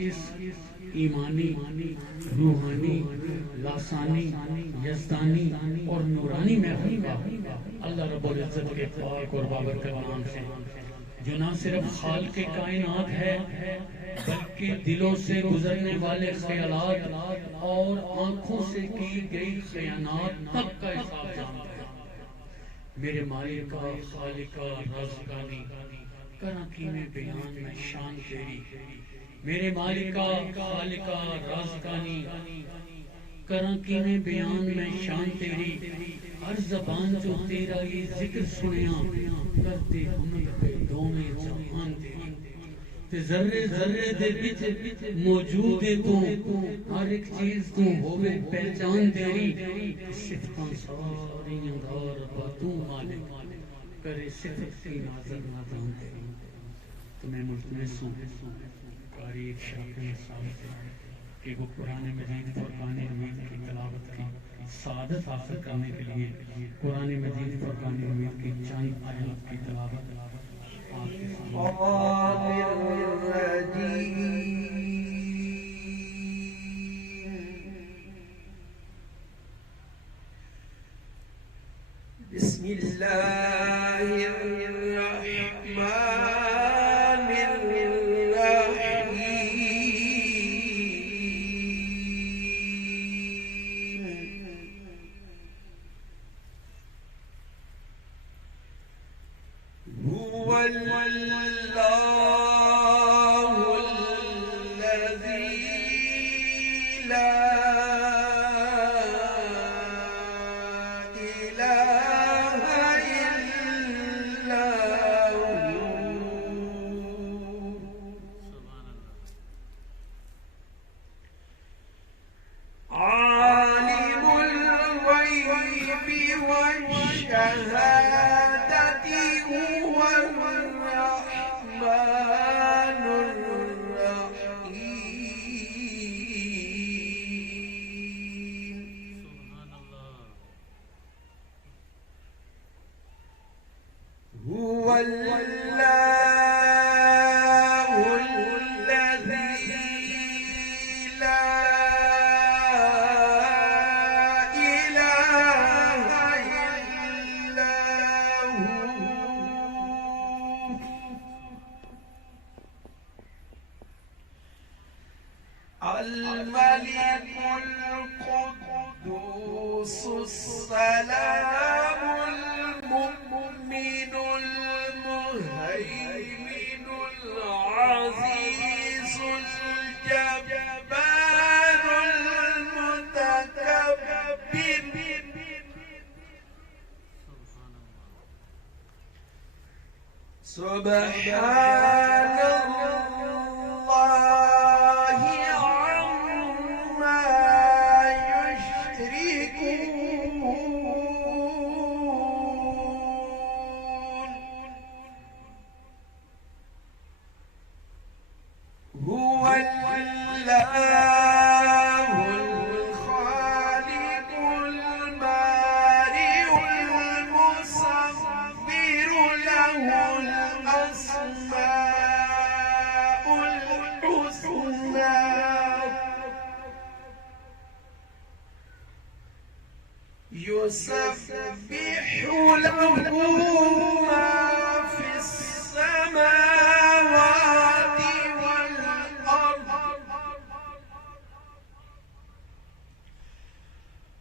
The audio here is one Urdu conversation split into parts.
ایمانی، روحانی، لاسانی، یزدانی اور نورانی محفل کا اللہ رب العزت کے پاک اور بابرکت نام سے، جو نہ صرف خالق کائنات ہے بلکہ دلوں سے گزرنے والے خیالات اور آنکھوں سے کی گئی خیانات تک کا حساب جانتا ہے۔ میرے مالک کا، خالق کا، رازقانی، کرا کی میں بیان میں شان تیری۔ میرے مالک کا، خالق کا، رازقانی، کرا کی میں بیان میں شان تیری۔ ہر زبان جو تیرا یہ ذکر سنیا، کرتے حمد پہ دوویں زبان تیری۔ تے ذرے ذرے دے وچ موجود ہے تو، ہر ایک چیز تو ہوے پہچان تیری۔ صفتاں ساریاں دا ربا تو مالک، کرے صفت کی ناظر نادان تیری۔ تو میں ملتمس ہوں قاری ارشاد میں ثابت ہے کہ وہ قرآن مجید فرقان حمید کی تلاوت کی سعادت حاصل کرنے کے لیے قرآن مجید فرقان حمید کی چند آیات کی تلاوت آپ کے سامنے۔ بسم اللہ الرحمن الملك القدوس السلام المؤمن المهيمن العزيز الجبار المتكبر سبحان الله عما يشركون هو الله الخالق البارئ المصور له الأسماء الحسنى يسبح له ما في السماوات والأرض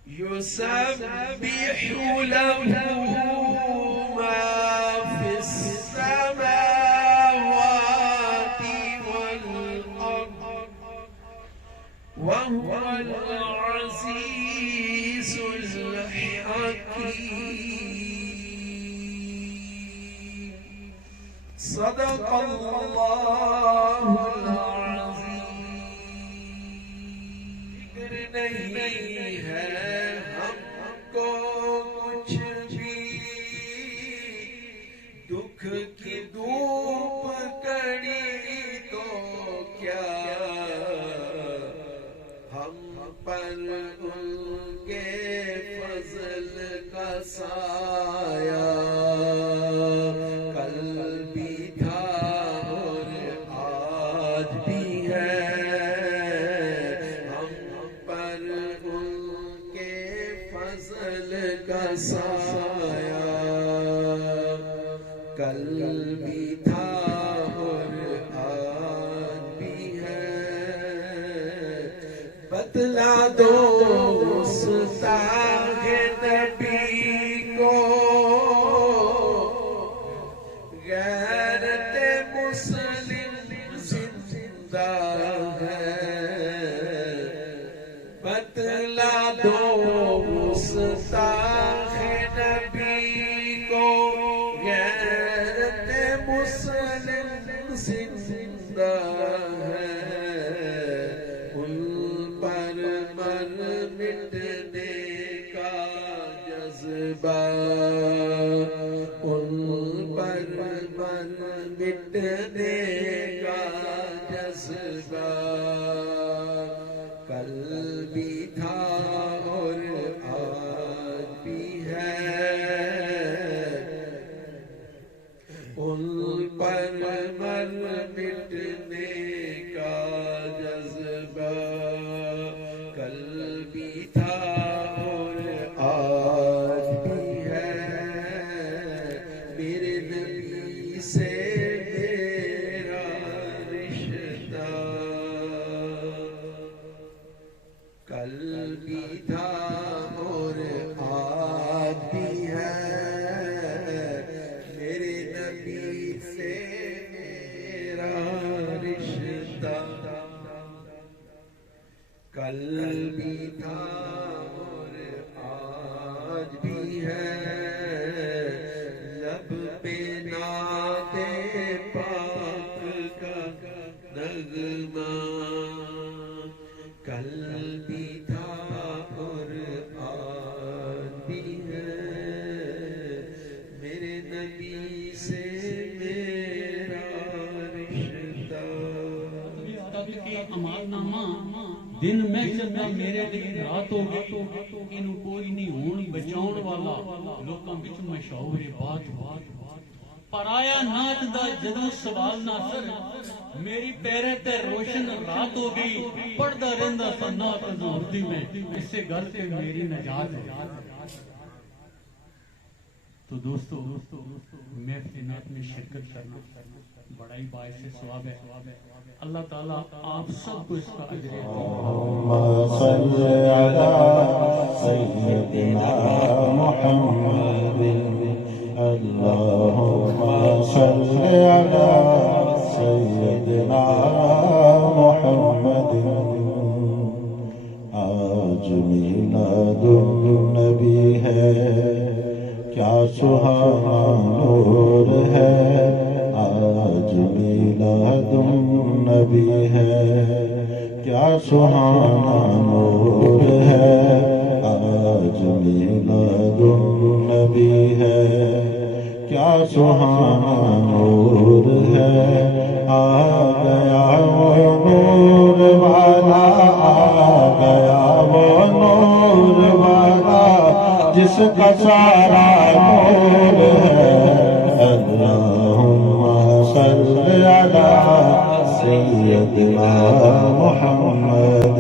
يسبح له ما في السماوات والأرض وهو العزيز الحكيم صدق الله العظيم فکر نہیں ہے ہم کو کچھ بھی دکھ کی دھوپ کڑی تو کیا ہم پر ان کے فضل کا سایہ کل بھی تھا اور آج بھی ہے کل بھی تھا اور آج بھی ہے، بتلا دو گستاخ نبی کو، غیرت مسلم زندہ ہے، بتلا دو گستاخ نبی کو، غیرت مسلم زندہ ہے، ان پر مر مٹنے کا جذبہ، ان پر مر مٹنے کا جذبہ، کل بھی تھا اور آج بھی ہے، ان پر مر مٹنے کا جذبہ، کل بھی تھا اور آج بھی ہے، میرے نبی سے میرا رشتہ، کل بھی تھا اور آج بھی ہے، میرے نبی سے میرا رشتہ، کل بھی تھا اور آج بھی ہے، لب پہ نعت پاک کا نغمہ، کل بھی تھا اور آج بھی ہے، میرے نبی سے میرا رشتہ، امال نامہ دن میں چلتا میرے لیے رات ہو گئی، انہوں کوئی نہیں ہون بچاؤن والا، لوکاں بچ مشہور بات پر آیا ناچ دا جدوں سوال نہ سر، میری پیرے تے روشن رات ہو گئی، پڑھدا رہندا سا نعت حضور دی میں، اس سے گل تے میری نجات ہے۔ تو دوستو محفل نعت میں شرکت کرنا بڑا ہی باعث ثواب ہے، اللہ تعالیٰ آپ سب کو اس کا اجر عظیم اللهم صل على سيدنا محمد، اللهم صل على سيدنا محمد، آج میلاد النبی ہے، کیا سہانا نور ہے، آج میلاد النبی ہے، کیا سہانا نور ہے، آج میلاد النبی ہے، کیا سہانا نور ہے، آ گیا وہ نور والا، آ گیا وہ نور والا، جس کا سارا نور ہے، اللہم صل علی سیدنا محمد،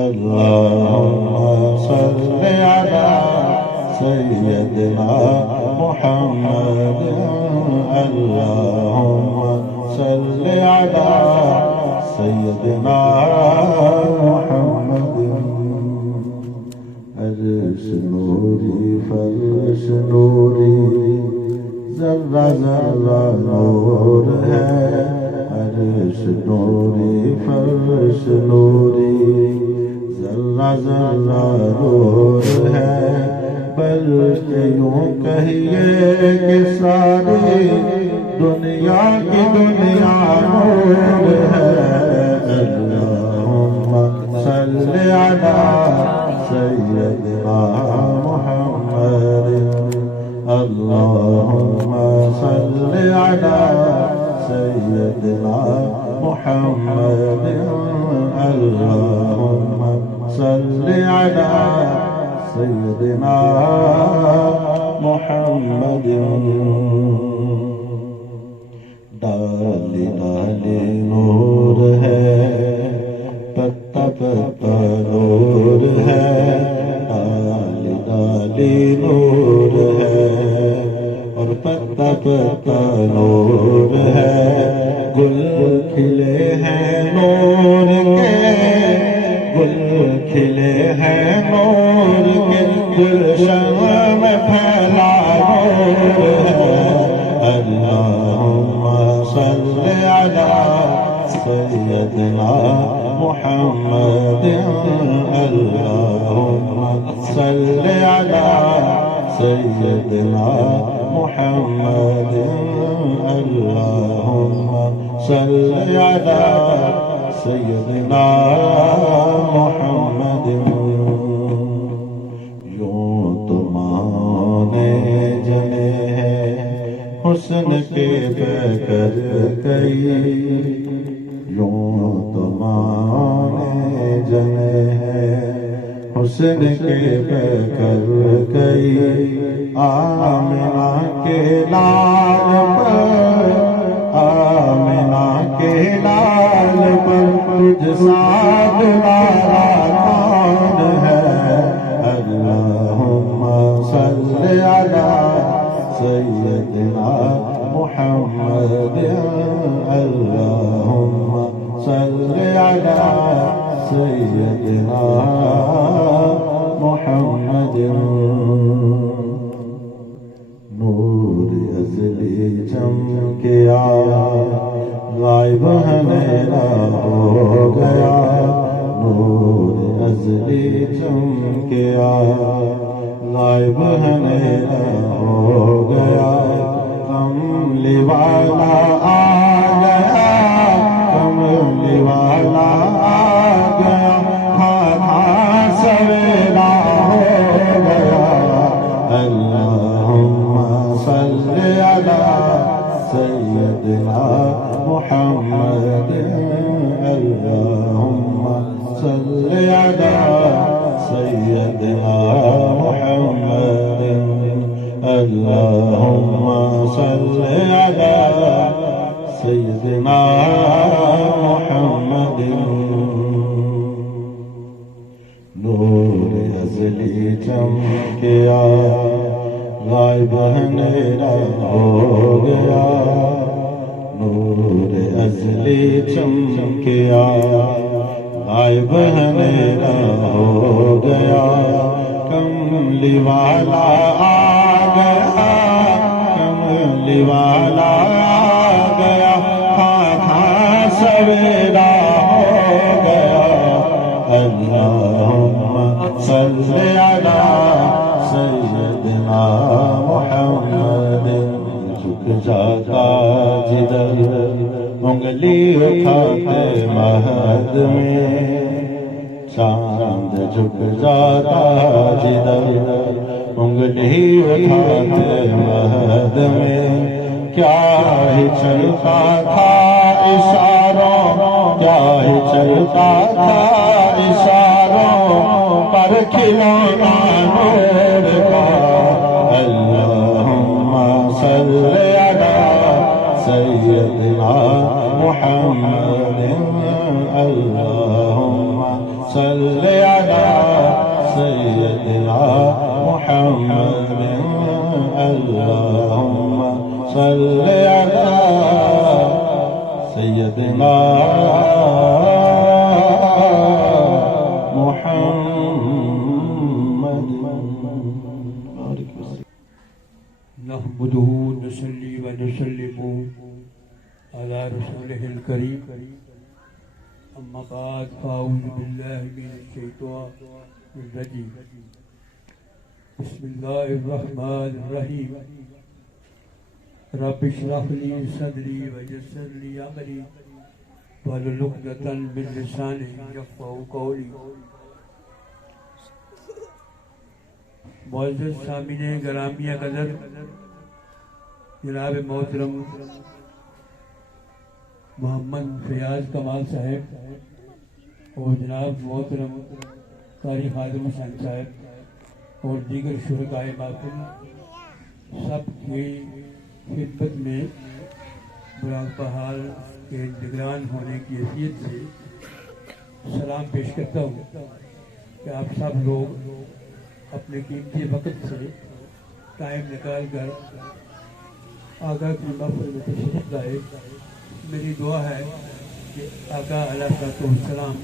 اللہم صل علی سیدنا محمد، اللہم صل علی سیدنا محمد، عرش نوری فرش نوری، ذرہ ذرہ نور ہے، عرش نوری فرش نوری، ذرہ ذرہ نور ہے، بلکہ یوں کہیے کہ ساری دنیا کی دنیا نور ہے، اللہم صل علی سیدنا محمد، اللہم صل علی سیدنا محمد، اللہم صل علی سیدنا محمد، ڈالی ڈالی نور ہے، پتا پتا نور ہے، ڈالی ڈالی نور ہے، اور پتا پتا نور ہے گل کھلے ہیں نور کے گل کھلے ہیں نور کے گلشن میں پھیلا نور ہے اللہم صلی علی سیدنا محمد اللہم صلی علی سیدنا محمد اللہم صلی علی سیدنا محمد یوں تو مانے جنے ہیں حسن کے پیکر کئی یوں تو مانے جنے ہیں حسن کے پیکر کئی آمنہ کے لال پر آمنہ کے لال پر تجھ سا دلارا کون ہے اللہم صلی علی سیدنا محمد اللہم صلی علی سیدنا محمد نور ازلی چمکیا غائب اندھیرا ہو گیا نور ازلی چمکیا غائب اندھیرا ہو گیا کملی والا آ گیا کملی والا آ گیا سویرا ہو گیا اللہم صلی علی سیدنا محمد اللہم صلی علی سیدنا محمد اللہم صلی علی سیدنا محمد نور ازلی چمکیا غائب اندھیرا ہو گیا نور ازلی چمکیا غائب اندھیرا ہو گیا کملی والا آ گیا کملی والا آ گیا سویرا ہو گیا اللہم صلی علی سیدنا محمد جھک جاتا جدھر انگلی اٹھاتے مہد میں چاند جھک جاتا جدھر انگلی اٹھاتے مہد میں کیا ہی چلتا تھا اشاروں کیا ہی چلتا تھا اشاروں پر کھلونا نور کا اللہم صلی علی سیدنا محمد اللہم صلی علی سیدنا محمد اللہم صلی علی سیدنا محمد نحمده نصلي ونسلم على رسوله الكريم أما بعد فأعوذ بالله من الشيطان الرجيم بسم الله الرحمن الرحيم رب اشرح لي صدري ويسر لي أمري واحلل عقدة من لساني يفقهوا قولي معزز سامعین گرامیہ قدر جناب محترم محمد فیاض کمال صاحب اور جناب محترم قاری خادم حسین صاحب اور دیگر شرکاء محفل سب کی خدمت میں براق بحال کے نگران ہونے کی حیثیت سے سلام پیش کرتا ہوں کہ آپ سب لوگ اپنے قیمتی وقت سے ٹائم نکال کر آقا کی محفل میں تشریف لائے. میری دعا ہے کہ آقا علیہ السلام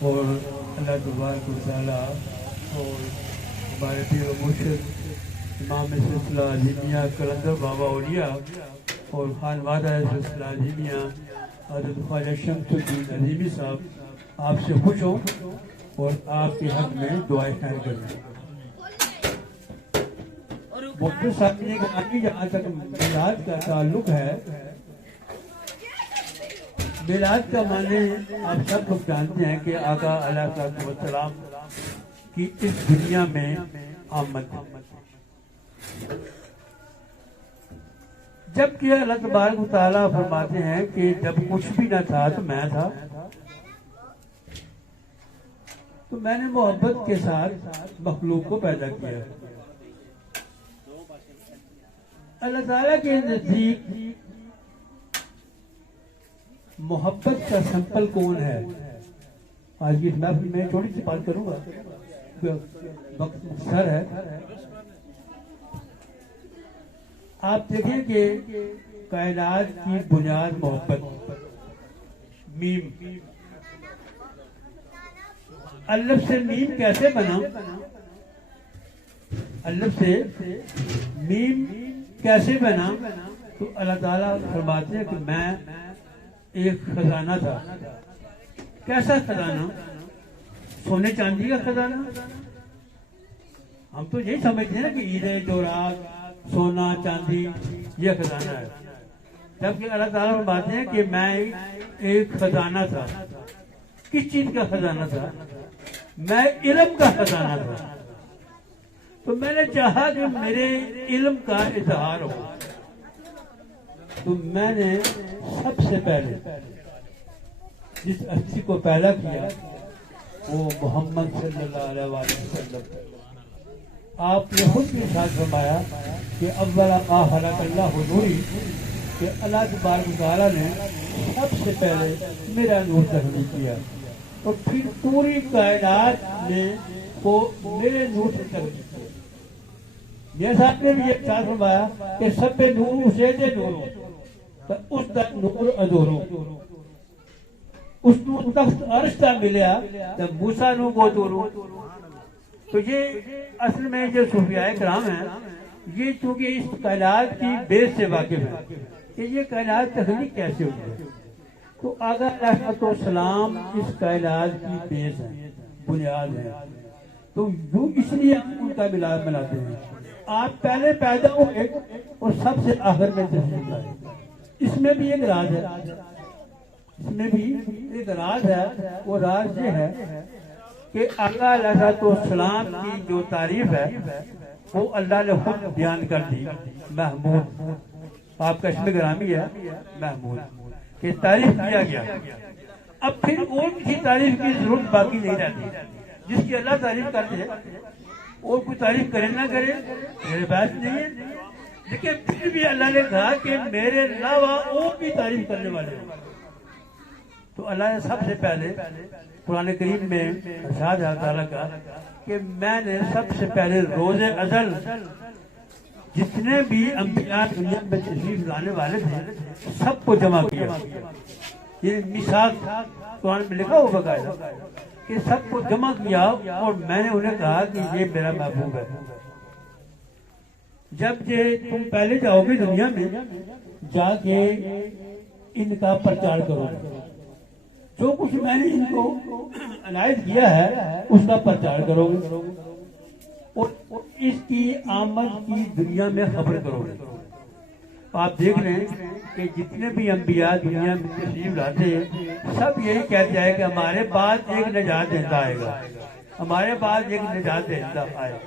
اور اللہ تبارک و تعالیٰ اور ہمارے پیر و مرشد امام سلسلہ عظیمیہ قلندر بابا اولیاء اور خانوادہ سلسلہ عظیمیہ حضرت خواجہ شمس الدین عظیمی صاحب آپ سے خوش ہوں اور آپ کے حق میں دعائیں خیر کریں. مفتی صاحب نے کہا کہ جہاں تک میلاد کا تعلق ہے، میلاد کا معنی آپ سب لوگ جانتے ہیں کہ آقا علیہ السلام کی اس دنیا میں آمد. جبکہ اللہ تبارک و تعالیٰ فرماتے ہیں کہ جب کچھ بھی نہ تھا تو میں تھا، تو میں نے محبت کے ساتھ مخلوق کو پیدا کیا. اللہ تعالیٰ کے نزدیک محبت کا سمپل کون ہے؟ آج کی محفل میں چھوٹی سی بات کروں گا، وقت مختصر ہے. آپ دیکھیں کہ کائنات کی بنیاد محبت. میم، الف سے میم کیسے بنا؟ الف سے میم کیسے بنا؟ تو اللہ تعالیٰ فرماتے ہیں کہ میں ایک خزانہ تھا. کیسا خزانہ؟ سونے چاندی کا خزانہ. ہم تو یہی سمجھتے ہیں کہ ہیرے جواہرات سونا چاندی یہ خزانہ ہے، جبکہ اللہ تعالیٰ فرماتے ہیں کہ میں ایک خزانہ تھا. کس چیز کا خزانہ تھا؟ میں علم کا خزانہ تھا. تو میں نے چاہا کہ میرے علم کا اظہار ہو، تو میں نے سب سے پہلے جس ہستی کو پیدا کیا وہ محمد صلی اللہ علیہ وسلم. آپ نے خود بھی ارشاد فرمایا کہ اول ما خلق اللہ نوری، کہ اللہ تبارک و تعالیٰ نے سب سے پہلے میرا نور تخلیق کیا اور پھر پوری کائنات نے کو میرے نور سے تخلیق کیا. یہ صاحب نے بھی یہ ارشاد فرمایا کہ سب پہ نور اسے دے نور اس دا نور ادورو، اس نور تخت عرش تا ملیا جب موسیٰ نو کو دورو. تو یہ اصل میں جو صوفیاء کرام ہیں، یہ چونکہ اس کائنات کی بیس سے واقف ہے کہ یہ کائنات تخلیق کیسے ہوئی ہے، تو آقا علیہ السلام اس کائنات کی بیس ہے، بنیاد ہے. تو یوں اس لیے ہم ان کا ملاد مناتے ہیں. آپ پہلے پیدا ہوئے اور سب سے آخر میں تشریف لائے. اس میں بھی ایک راز ہے، اس میں بھی ایک راز ہے. وہ راز یہ ہے کہ آقا علیہ السلام کی جو تعریف ہے وہ اللہ نے خود بیان کر دی. محمود، آپ کا اسم گرامی ہے محمود، کہ تعریف کیا گیا. اب پھر اور کسی تعریف کی ضرورت باقی نہیں رہتی. جس کی اللہ تعریف کرتے ہیں اور کوئی تعریف کرے نہ کرے میرے بات نہیں ہے. لیکن پھر بھی اللہ نے کہا کہ میرے علاوہ اور بھی تعریف کرنے والے ہیں. تو اللہ نے سب سے پہلے قرآن کریم میں ارشاد ہے تعالیٰ کا کہ میں نے سب سے پہلے روز ازل جتنے بھی انبیاء دنیا میں تشریف لانے والے تھے سب کو جمع کیا. یہ میثاق قرآن میں لکھا ہوا باقاعدہ کہ سب کو جمع کیا اور میں نے انہیں کہا کہ یہ میرا محبوب ہے. جب یہ تم پہلے جاؤ گے دنیا میں، جا کے ان کا پرچار کرو، جو کچھ میں نے ان کو عنایت کیا ہے اس کا پرچار کرو گے اور اس کی آمد کی دنیا میں خبر کرو گے. آپ دیکھ رہے ہیں کہ جتنے بھی انبیاء دنیا میں تشریف لاتے ہیں سب یہی کہتے ہیں کہ ہمارے بعد ایک نجات دہندہ آئے گا، ہمارے بعد ایک نجات دہندہ آئے گا.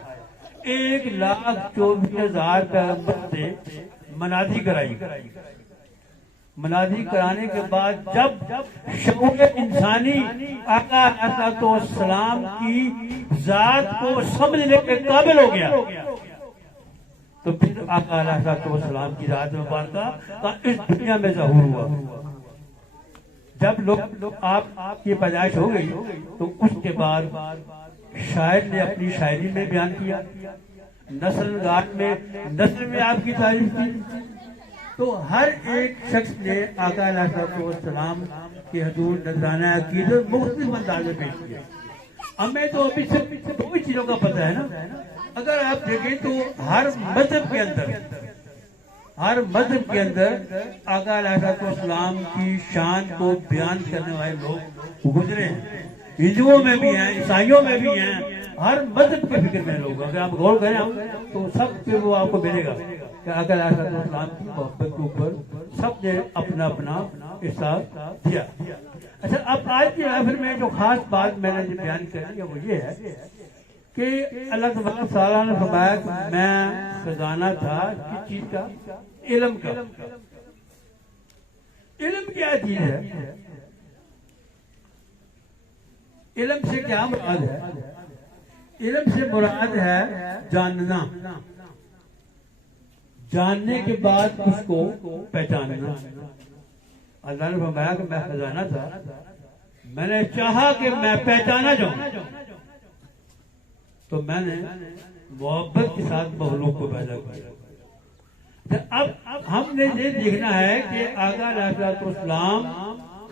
1,24,000 پیغمبر سے منادی کرائی. منادی کرانے کے بعد جب شعور انسانی آقا علیہ السلام کی ذات کو سمجھنے کے قابل ہو گیا تو پھر آقا علیہ السلام کی ذات مبارکہ کا اس دنیا میں ظہور ہوا. جب لوگ آپ کی پیدائش ہو گئی تو اس کے بعد شاعر نے اپنی شاعری میں بیان کیا، نثر نگار میں نثر میں آپ کی تعریف کی، تو ہر ایک شخص نے آقا علیہ السلام کے حضور نذرانہ عقیدت مختلف انداز میں پیش کیا. ہمیں تو ابھی صرف دو ہی چیزوں کا پتہ ہے نا. اگر آپ دیکھیں تو ہر مذہب کے اندر آقا علیہ السلام کی شان کو بیان کرنے والے لوگ گزرے ہیں. ہندوؤں میں بھی ہیں, عیسائیوں میں بھی ہیں, ہر مذہب کے فکر میں لوگ. اگر آپ غور کریں تو سب پہ وہ آپ کو ملے گا کہ آقا علیہ السلام کی محبت کے اوپر سب نے اپنا اپنا احساس دیا. اچھا, اب آج کی محفل میں جو خاص بات میں نے بیان کرنی ہے وہ یہ ہے کہ اللہ تبارک تعالیٰ نے فرمایا کہ میں خزانہ تھا کس چیز کا؟ علم کا. علم کیا چیز ہے؟ علم سے کیا مراد ہے؟ علم سے مراد ہے جاننا, جاننے کے بعد اس کو پہچاننا. اللہ نے فرمایا کہ میں خزانہ تھا, میں نے چاہا کہ میں پہچانا جاؤں تو میں نے محبت کے ساتھ مخلوق کو پیدا کیا. اب ہم نے یہ دیکھنا ہے کہ آقا علیہ السلام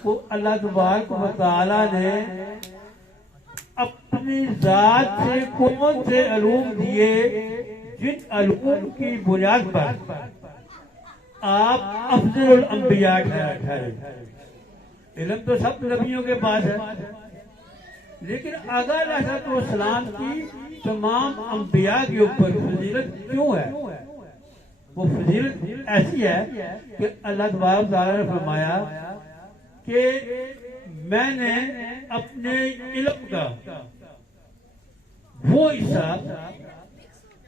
کو اللہ تبارک و تعالیٰ نے اپنی ذات سے کون سے علوم دیے جن علوم کی بنیاد پر آپ افضل الانبیاء ٹھہرے. علم تو سب نبیوں کے پاس ہے, لیکن آقا علیہ السلام کی تمام انبیاء کے اوپر فضیلت کیوں ہے؟ وہ فضیلت ایسی ہے کہ اللہ تبارک تعالیٰ نے فرمایا کہ میں نے اپنے علم کا وہ حصہ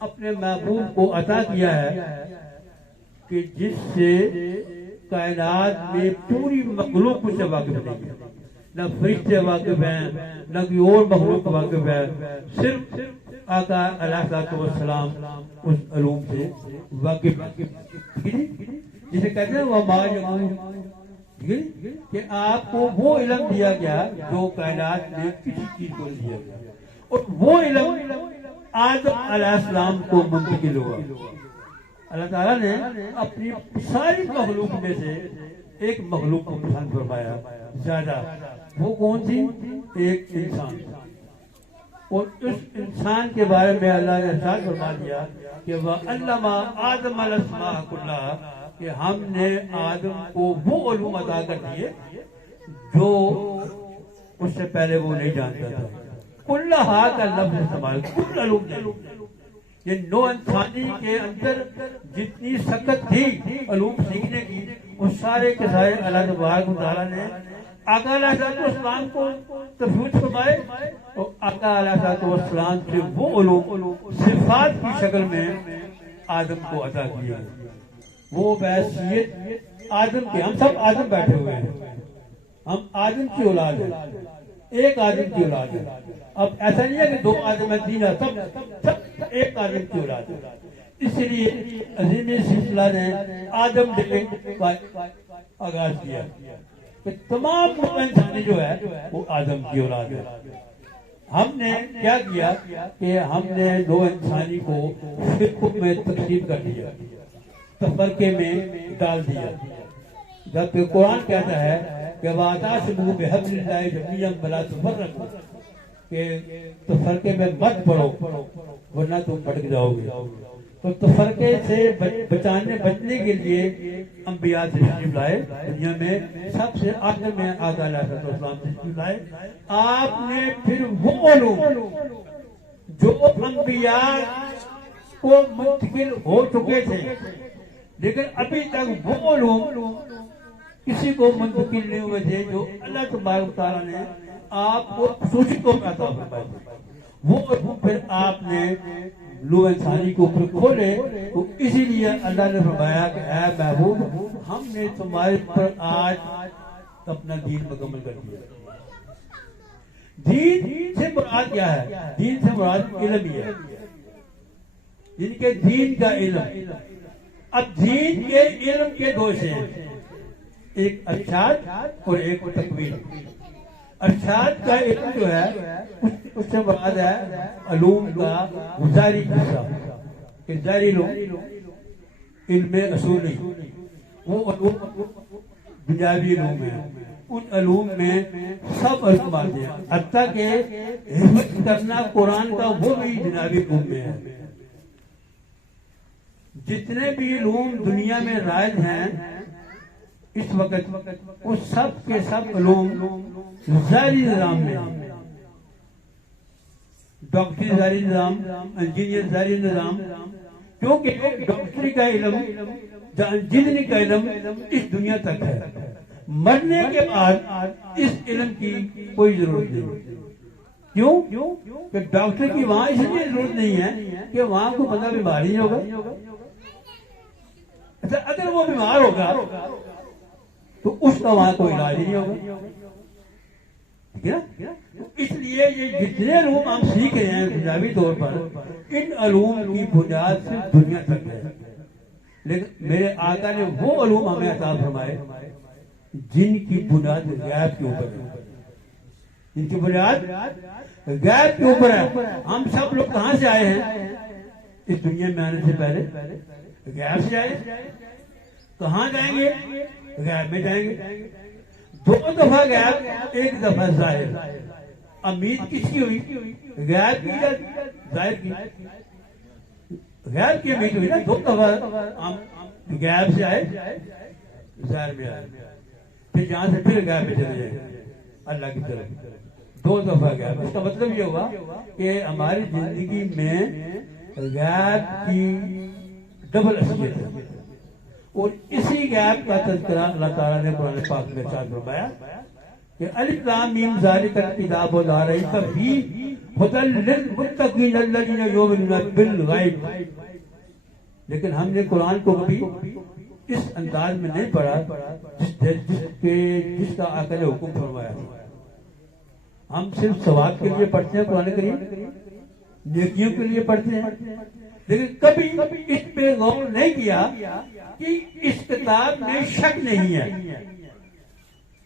اپنے محبوب کو عطا کیا ہے کہ جس سے کائنات میں پوری مخلوق سے واقف نہیں ہے. نہ فرشتے واقف ہیں, نہ کوئی اور مخلوق واقف ہے, صرف آقا علیہ السلام اس علوم سے واقف ہے. جسے کہتے ہیں وہ کہ آپ کو وہ علم دیا گیا جو کائنات میں کسی چیز کو دیا گیا, اور وہ علم آدم علیہ السلام کو منتقل ہوا. اللہ تعالیٰ نے اپنی ساری مخلوق میں سے ایک مخلوق کو پسند فرمایا زیادہ. وہ کون سی؟ ایک انسان. اور اس انسان کے بارے میں اللہ نے ارشاد فرما دیا کہ وَعَلَّمَ آدَمَ الْأَسْمَاءَ كُلَّهَا, کہ ہم نے آدم کو وہ علوم عطا کر دیے جو اس سے پہلے وہ نہیں جانتا تھا. کلہا کا لفظ استعمال, کل علوم. یہ نو انسانی کے اندر جتنی سخت تھی علوم سیکھنے کی, وہ سارے کے سارے اللہ تبارک و تعالیٰ نے آقا علیہ السلام کو تفویض فرمائے, اور آقا علیہ السلام سے وہ علوم صفات کی شکل میں آدم کو عطا کیے. وہ بحیثیت آدم کے, ہم سب آدم بیٹھے ہوئے ہیں, ہم آدم کی اولاد ہیں, ایک آدم کی اولاد ہے. اب ایسا نہیں ہے کہ دو آدم ہیں, تین آدم, سب ایک آدم کی اولاد ہے. اس لیے عظیم سلسلہ نے آدم ڈیلنگ کا آغاز کیا کہ تمام انسانی جو ہے وہ آدم کی اولاد ہے. ہم نے کیا کیا کہ ہم نے دو انسانی کو فرقوں میں تقسیم کر دیا, تفرقے میں ڈال دیا. جبکہ قرآن کہتا ہے کہ وَاعْتَصِمُوا بِحَبْلِ اللَّهِ جَمِيعًا وَلَا تَفَرَّقُوا, کہ تفرقے میں مت پڑو ورنہ تم بھٹک جاؤ گے. تو تفرقے سے بچنے کے لیے انبیاء تشریف لائے دنیا میں. سب سے آخر میں آقا علیہ السلام تشریف لائے. آپ نے پھر وہ علوم جو انبیاء کو منتقل ہو چکے تھے لیکن ابھی تک وہ علوم کسی کو منتقل نہیں ہوئے تھے, جو اللہ تبارک تعالیٰ نے آپ کو خصوصی طور پر عطا فرمائے, وہ علوم پھر آپ نے لو انسانی کو اوپر کھولے. تو اسی لیے اللہ نے فرمایا کہ اے محبوب, ہم نے تمہارے پر آج اپنا دین مکمل کر دیا. دین سے مراد کیا ہے؟ دین سے مراد علم ہی ہے, جن کے دین کا علم. اب دین کے علم کے دو حصے ہیں, ایک ارشاد اور ایک تکوین. ارشاد کا علم جو ہے اس سے مراد ہے علوم کا ظاہری حصہ, کہ ظاہری علم, علم اصولی. وہ علوم دنیاوی علوم ہیں، ان علوم میں سب علوم آتے ہیں، حتیٰ کہ حفظ کرنا قرآن کا وہ بھی دنیاوی علوم میں ہے۔ جتنے بھی علوم دنیا میں رائج ہیں اس وقت، وہ سب کے سب علوم ظاہری نظام میں ہیں۔ ڈاکٹری ظاہری نظام، انجینئر ظاہری نظام، کیونکہ ڈاکٹری کا علم، انجینئرنگ کا علم اس دنیا تک ہے، مرنے کے بعد اس علم کی کوئی ضرورت نہیں۔ کیوں کہ ڈاکٹر کی وہاں اس لیے ضرورت نہیں ہے کہ وہاں کو بندہ بیمار ہی ہوگا۔ اچھا، اگر وہ بیمار ہوگا تو اس کا وہاں کوئی علاج نہیں ہوگا، ٹھیک ہے نا؟ اس لیے یہ جتنے علوم ہم سیکھ رہے ہیں دنیاوی طور پر، ان علوم کی بنیاد صرف دنیا تک ہے، لیکن میرے آقا نے وہ علوم ہمیں عطا فرمائے جن کی بنیاد غیب کے اوپر ہے، جن کی بنیاد غیب کے اوپر ہے۔ ہم سب لوگ کہاں سے آئے ہیں؟ اس دنیا میں آنے سے پہلے غیب سے آئے۔ کہاں جائیں گے؟ غیب میں جائیں گے۔ دو دفعہ غیب، ایک دفعہ ظاہر۔ امید کس کی ہوئی؟ غیب کی یا ظاہر کی؟ غیب کی امید ہوئی نا۔ دو دفعہ ہم غیب سے آئے، ظاہر میں آئے، پھر جہاں سے پھر غیب میں چلے جائیں اللہ کی طرف۔ دو دفعہ غیب، اس کا مطلب یہ ہوگا کہ ہماری زندگی میں غیب کی ڈبل اصلیت ہے، اور اسی غیب کا تذکرہ اللہ تعالیٰ نے قرآن پاک میں ارشاد فرمایا کہ الف لام میم ذالک الکتاب لا ریب فیہ ھدی للمتقین الذین یؤمنون بالغیب۔ لیکن ہم نے قرآن کو کبھی اس انداز میں نہیں پڑھا جس کا آقا نے حکم فرمایا۔ ہم صرف ثواب کے لیے پڑھتے ہیں قرآن کریم، نیکیوں کے لیے پڑھتے ہیں، لیکن کبھی اس پہ غور نہیں کیا کہ اس کتاب میں شک نہیں ہے۔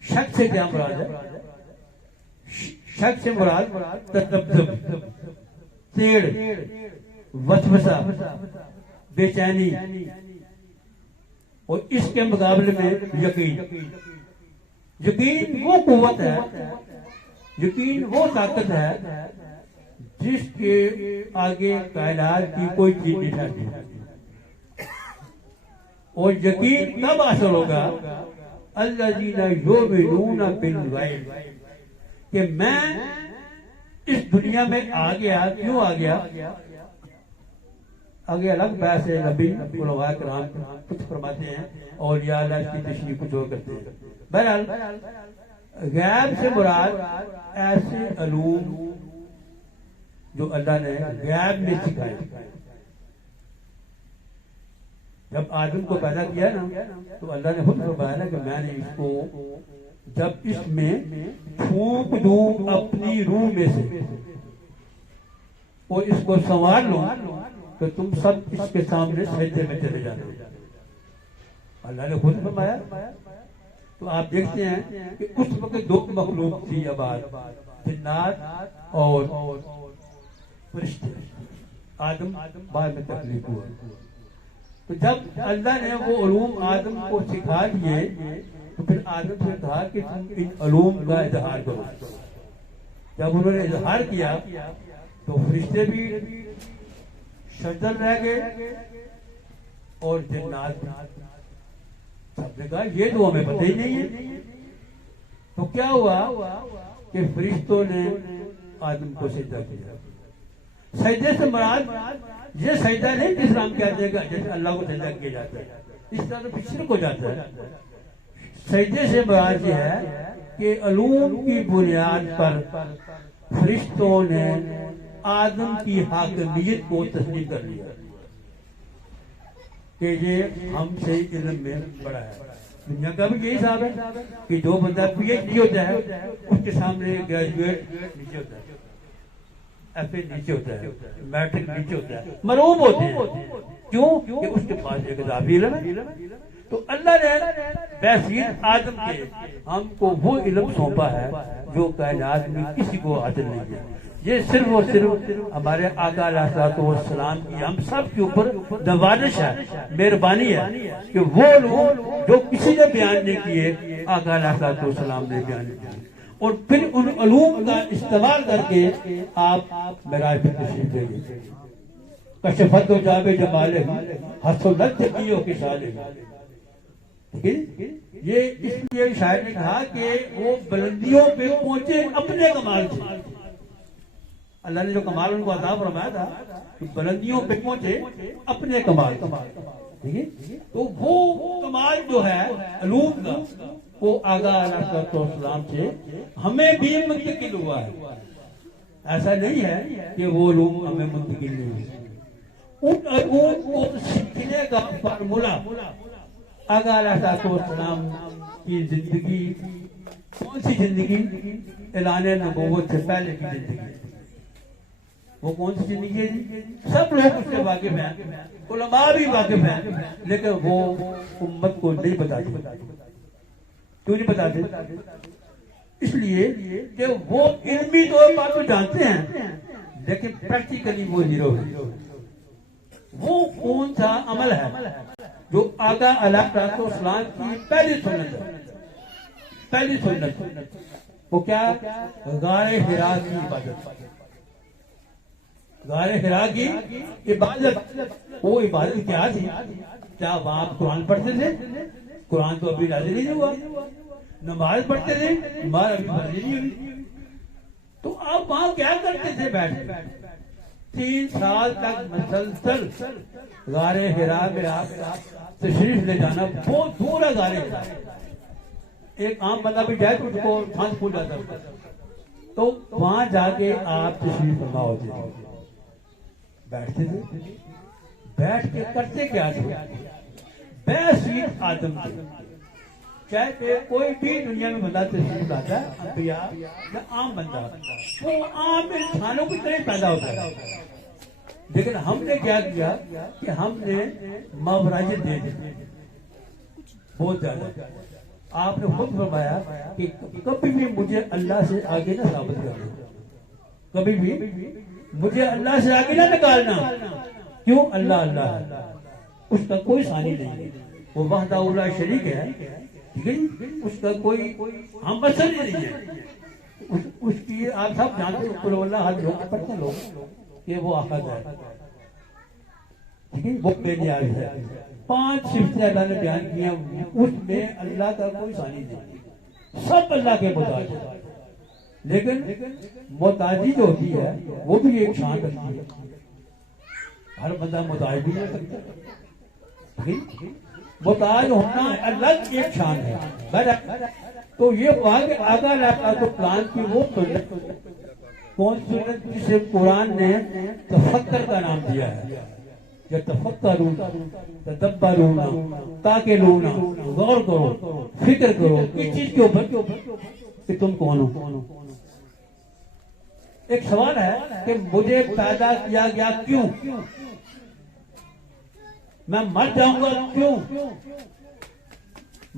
شک سے کیا مراد ہے؟ شک سے مراد تذبذب، تیڑ، وسوسہ، بے چینی، اور اس کے مقابلے میں یقین۔ یقین وہ قوت ہے، یقین وہ طاقت ہے جس کے آگے کائنات کی کوئی چیز نہیں ٹھہرتی۔ اور یقین کب حاصل ہوگا؟ الذین یؤمنون بالغیب، کہ میں اس دنیا میں آ گیا۔ کیوں آ گیا؟ آگے الگ بحث ہے، نبی علماء کرام کچھ فرماتے ہیں، اولیاء اللہ اس کی تشریح کچھ اور کرتے ہیں۔ بہرحال غیب سے مراد ایسے علوم جو اللہ نے غیب میں سکھائے۔ جب آدم کو پیدا کیا نا تو اللہ نے خود فرمایا نا کہ میں نے اس کو جب اس میں پھونک دوں اپنی روح میں سے اور اس کو سنوار لوں تو تم سب اس کے سامنے سجدے میں چلے جاتے۔ اللہ نے خود فرمایا۔ تو آپ دیکھتے ہیں کہ اس وقت دو مخلوق تھی آباد، جنات اور فرشتے۔ آدم بعد میں تخلیق ہوا۔ تو جب اللہ نے وہ علوم آدم کو سکھا دیے تو پھر آدم سے کہا کہ تم ان علوم کا اظہار کرو۔ جب انہوں نے اظہار کیا تو فرشتے بھی شجر رہ گئے اور جنات سب نے کہا یہ تو ہمیں پتہ ہی نہیں ہے۔ تو کیا ہوا کہ فرشتوں نے آدم کو سجدہ کیا۔ سجدے سے مراد یہ سجدہ نہیں جس ہم کہتے ہیں کہ جیسے اللہ کو سجدہ کیا جاتا ہے، اس طرح تو شرک ہو جاتا ہے۔ سجدے سے مراد یہ ہے کہ علوم کی بنیاد پر فرشتوں نے آدم کی حاکمیت کو تسلیم کر لیا کہ یہ ہم سے علم میں بڑا ہے۔ دنیا کا بھی یہی حساب ہے کہ جو بندہ پی ایچ ڈی ہوتا ہے اس کے سامنے گریجویٹ نیچے ہوتا ہے، ایف اے نیچے ہوتا ہے، میٹرک نیچے ہوتا ہے، مروب ہوتے ہیں۔ کیوں کہ اس کے پاس ایک اضافی علم ہے۔ تو اللہ نے بحیثیت آدم کے ہم کو وہ علم سونپا ہے جو کائنات میں کسی کو حاصل نہیں ہے۔ یہ صرف اور صرف ہمارے آقا علیہ الصلوۃ والسلام کی ہم سب کے اوپر نوازش ہے، مہربانی ہے کہ وہ لوگ جو کسی نے بیان نہیں کیے آقا علیہ الصلوۃ والسلام نے بیان کیے، اور پھر ان علوم کا استعمال کر کے آپ معراج پر تشریف لے گئے۔ کشفت و جاب جمال حسنت جمیع کے سالے، یہ اس لیے شاعر نے کہا کہ وہ بلندیوں پہ پہنچے اپنے کمال سے۔ اللہ نے جو کمال ان کو عطا فرمایا تھا کہ بلندیوں پہ پہنچے اپنے کمال، ٹھیک ہے؟ تو وہ کمال جو ہے علوم کا وہ آقا علیہ الصلوۃ والسلام سے ہمیں بھی منتقل ہوا ہے، ایسا نہیں ہے کہ وہ علوم ہمیں منتقل نہیں ہوئے۔ ان علوم کو سیکھنے کا فارمولہ آقا علیہ الصلوۃ والسلام کی زندگی، کون سی زندگی؟ اعلان نبوت سے پہلے کی زندگی۔ وہ کون سی زندگی ہے جی؟ سب لوگ اس سے واقف ہیں، علماء بھی واقف ہیں، لیکن وہ امت کو نہیں بتاتے۔ کیوں نہیں بتاتے؟ اس لیے کہ وہ علمی طور پر تو جانتے ہیں لیکن پریکٹیکلی وہ ہیرو ہے۔ وہ کون سا عمل ہے جو آقا علیہ الصلوۃ والسلام کی پہلی سنت ہے؟ پہلی سنت وہ کیا؟ غار حرا کی عبادت۔ غار حرا کی عبادت، وہ عبادت کیا تھی؟ کیا وہاں آپ قرآن پڑھتے تھے؟ قرآن تو ابھی نازل نہیں ہوا۔ نماز پڑھتے تھے؟ نماز ابھی نازل نہیں ہوئی۔ تو آپ وہاں کیا کرتے تھے بیٹھ کے؟ 3 سال تک مسلسل غار حرا میں آپ تشریف لے جانا، بہت دور ہے غار حرا۔ ایک عام بندہ بھی جائے تو اس کو سانس پھول جاتا ہے، تو وہاں جا کے آپ تشریف فرما ہوتے تھے، بیٹھتے تھے۔ بیٹھ کے کرتے کیا تھے؟ بیسیت آدم تھے۔ کہتے کوئی بھی دنیا میں بندہ تشریف لاتا ہے، انبیاء یا عام بندہ، وہ عام انسانوں کی طرح پیدا ہوتا ہے، لیکن ہم نے کیا کیا کہ ہم نے ماوراجت دے دی بہت زیادہ۔ آپ نے خود فرمایا کہ کبھی بھی مجھے اللہ سے آگے نہ ثابت کرنا، کبھی بھی مجھے اللہ سے آگے نہ نکالنا۔ کیوں؟ اللہ اللہ ہے، اس کا کوئی ثانی نہیں ہے، وہ وحدہ لا شریک ہے، ٹھیک ہے؟ اس کا کوئی ہم اثر ہی نہیں ہے۔ اس کی آپ سب جانتے ہیں، قل اللہ احد پڑھتے لوگ کہ وہ احد ہے، ٹھیک ہے؟ وہ بے نیاز ہے۔ 5 صفتیں اللہ نے بیان کی ہیں، اس میں اللہ کا کوئی ثانی نہیں، سب اللہ کے محتاج ہے، لیکن محتاجی جو ہوتی ہے وہ بھی ایک شان رکھتی ہے۔ ہر بندہ محتاج بھی ہو سکتا ہے، محتاج ہونا الگ ایک شان ہے۔ تو یہ ہوا کہ آقا علیہ الصلوۃ والسلام کی وہ سنت، کون سنت جسے قرآن نے تفکر کا نام دیا ہے، یا تفکرون، تدبرون، تاکلون، غور کرو، فکر کرو اس چیز کے اوپر کہ تم کون ہو۔ ایک سوال ہے کہ مجھے پیدا کیا گیا کیوں؟ میں مر جاؤں گا کیوں؟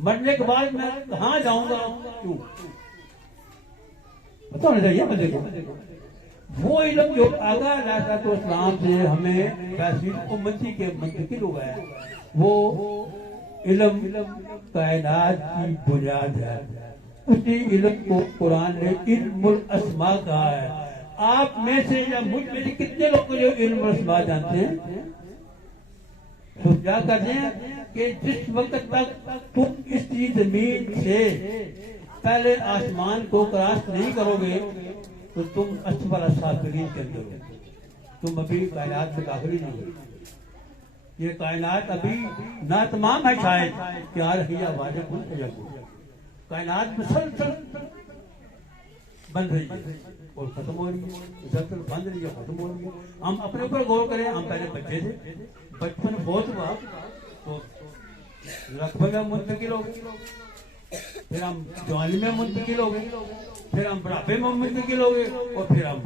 مرنے کے بعد میں کہاں جاؤں گا کیوں؟ پتہ ہونا چاہیے بندے کو۔ وہ علم جو آقا علیہ الصلوۃ والسلام سے ہمیں بیسیت امتی کے منتقل ہوا ہے، وہ علم کائنات کی بنیاد ہے۔ اسی علم کو قرآن نے علم الاسماء کہا ہے۔ آپ میں سے یا مجھ میں سے کتنے لوگ جو علم الاسماء جانتے ہیں؟ کیا کرتے ہیں کہ جس وقت تک تم اس زمین سے پہلے آسمان کو کراس نہیں کرو گے تو تم اسفل السافلین کے اندر ہو، تم ابھی کائنات میں داخل ہی نہیں ہو۔ یہ کائنات ابھی نہ تمام ہے، شاید کہ آ رہی ہے آواز کائنات مسلسل بن رہی ہے اور ختم ہو رہی ہے، مسلسل بن رہی ہے ختم ہو رہی ہے۔ ہم اپنے اوپر غور کریں، ہم پہلے بچے تھے، بچپن بہت ہوا تو رقبے میں منتقل ہو گئے، پھر ہم جوانی میں منتقل ہو گئے، پھر ہم بڑھاپے میں منتقل ہو گئے، اور پھر ہم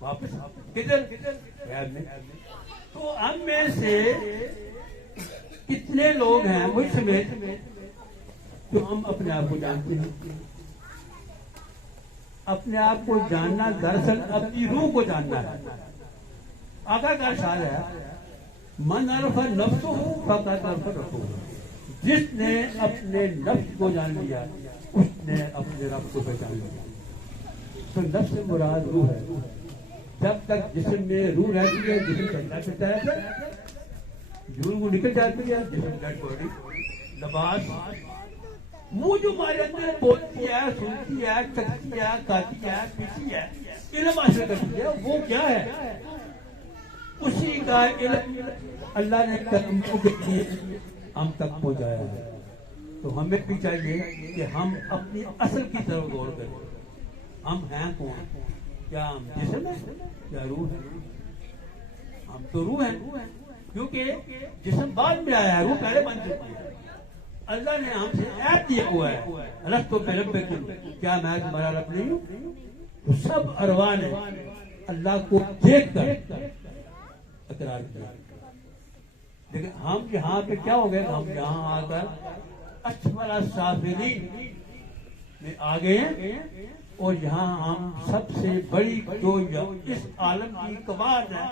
واپس کدھر؟ خیر میں۔ تو ہم میں سے کتنے لوگ ہیں مجھ سمیت جو ہم اپنے آپ کو جانتے ہیں؟ اپنے آپ کو جاننا دراصل اپنی روح کو جاننا ہے. آقا کا ارشاد ہے من عرف نفسہ فقد عرف ربہ. جس نے اپنے نفس کو جان لیا اس نے اپنے رب کو پہچان لیا. تو نفس سے مراد روح ہے. جب تک جسم میں روح رہتی ہے جسم چلتا پھرتا رہتا ہے. جون کو نکل جاتی ہے جسم ڈیڈ باڈی لباس. وہ جو ہمارے اندر بولتی ہے سنتی ہے چکتی ہے کھاتی ہے پیتی ہے علم حاصل کرتی ہے وہ کیا ہے؟ اسی کا علم اللہ نے قلموں کے لیے ہم تک پہنچایا ہے. تو ہمیں بھی چاہیے کہ ہم اپنی اصل کی طرف غور کریں. ہم ہیں کون؟ کیا ہم جسم ہے یا روح ہے؟ ہم تو روح ہیں کیونکہ جسم بعد میں آیا ہے روح پہلے بن چکی ہے. اللہ نے ہم سے عہد دیا ہوا ہے الستو بربکم کیا میں تمہارا رب نہیں ہوں؟ تو سب ارواح نے اللہ کو دیکھ کر اقرار کیا. لیکن ہم یہاں پہ کیا ہو گئے؟ ہم یہاں آ کر اسفل السافلین میں آ گئے ہیں اور یہاں ہم سب سے بڑی جو اس عالم کی کمال ہے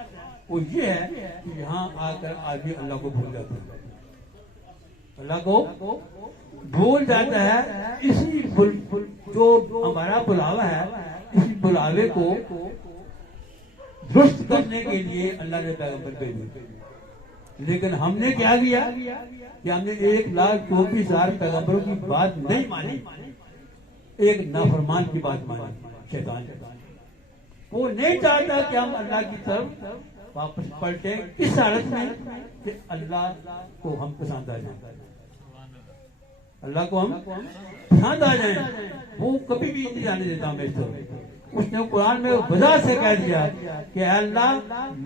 وہ یہ ہے کہ یہاں آ کر آدمی اللہ کو بھول جاتا ہے. اللہ کو بھول جاتا ہے. اسی جو ہمارا بلاوا ہے اسی بلاوے کو درست کرنے کے لیے اللہ نے پیغمبر بھیجے. لیکن ہم نے کیا کیا کہ ہم نے 1,24,000 پیغمبروں کی بات نہیں مانی. ایک نافرمان کی بات مانی شیطان. وہ نہیں چاہتا کہ ہم اللہ کی طرف واپس پلٹیں اس حالت میں کہ اللہ کو ہم پسند آ جائیں. اللہ کو ہم پسند آ جائیں وہ کبھی بھی نہیں جانے دیتا ہمیں اس طرف. اس نے قرآن میں وجہ سے کہہ دیا کہ اللہ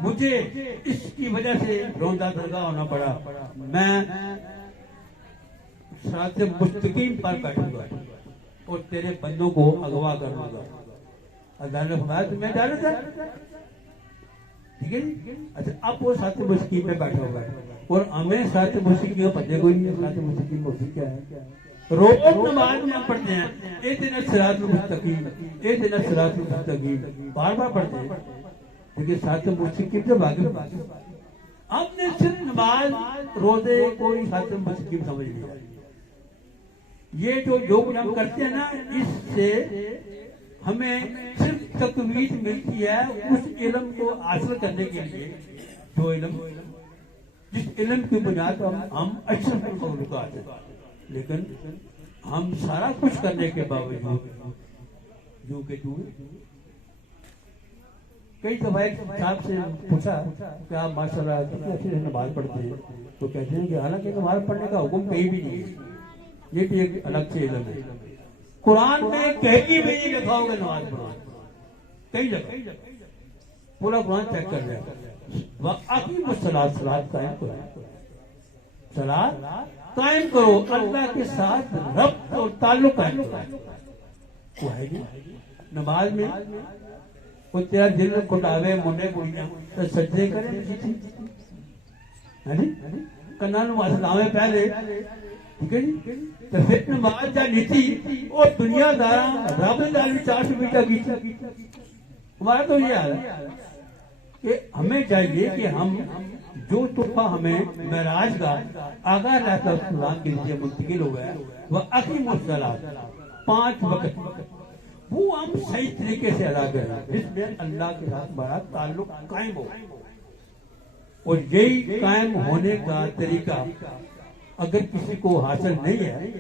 مجھے اس کی وجہ سے روندہ درگاہ ہونا پڑا. میں صراط مستقیم پر بیٹھوں گا اور تیرے بندوں کو اغوا کروں گا. اللہ نے فرمایا تمہیں ڈالے تھا ٹھیک ہے جی. اچھا اب وہ صراط مستقیم پہ بیٹھا ہوا ہے اور ہمیں صراط مستقیم پتہ کوئی نہیں. صراط مستقیم ہوتی کیا ہے؟ روز نماز میں ہم پڑھتے ہیں اہدنا الصراط المستقیم اہدنا الصراط المستقیم بار بار پڑھتے ہیں. لیکن صراط مستقیم سے واقف ہم نے صرف نماز روزے کوئی صراط مستقیم سمجھ لیا. یہ جو کچھ ہم کرتے ہیں نا اس سے ہمیں صرف تقویت ملتی ہے اس علم کو حاصل کرنے کے لیے جو علم جس علم کی بنیاد پر ہم اشرف المخلوقات ہیں. لیکن ہم سارا کچھ کرنے کے باوجود جو کہ کئی دفعہ ایک صاحب سے پوچھا کہ آپ ماشاء اللہ کتنے اچھے سے نماز پڑھتے ہیں تو کہتے ہیں کہ حالانکہ نماز پڑھنے کا حکم کہیں بھی نہیں ہے. یہ بھی ایک الگ سے علم ہے. قرآن میں کہیں بھی نہیں لکھا ہوگا نماز پڑھو. کئی جگہ پورا قرآن چیک کر لیا وَأَقِیمُوا الصَّلَاةَ صلاۃ قائم کرو. صلاۃ قائم کرو اللہ کے ساتھ ربط اور تعلق قائم کرو. وہ ہے نماز میں وہ تیرا دل کٹاوے منڈے کوڑیاں تو سجدے کرے کنا نماز لاوے پہلے ٹھیک ہے جی. تو پھر نماز جا نیتی اور دنیا دارا رب دار 400 میٹر کی ہمارا تو یہ حال ہے کہ ہمیں چاہیے کہ ہم جو تحفہ ہمیں معراج کا آقا علیہ السلام کے لیے منتقل ہوا ہے وہ اقیموا الصلاۃ 5 وقت وہ ہم صحیح طریقے سے ادا کریں جس میں اللہ کے ساتھ ہمارا تعلق قائم ہو. اور یہی قائم ہونے کا طریقہ اگر کسی کو حاصل نہیں ہے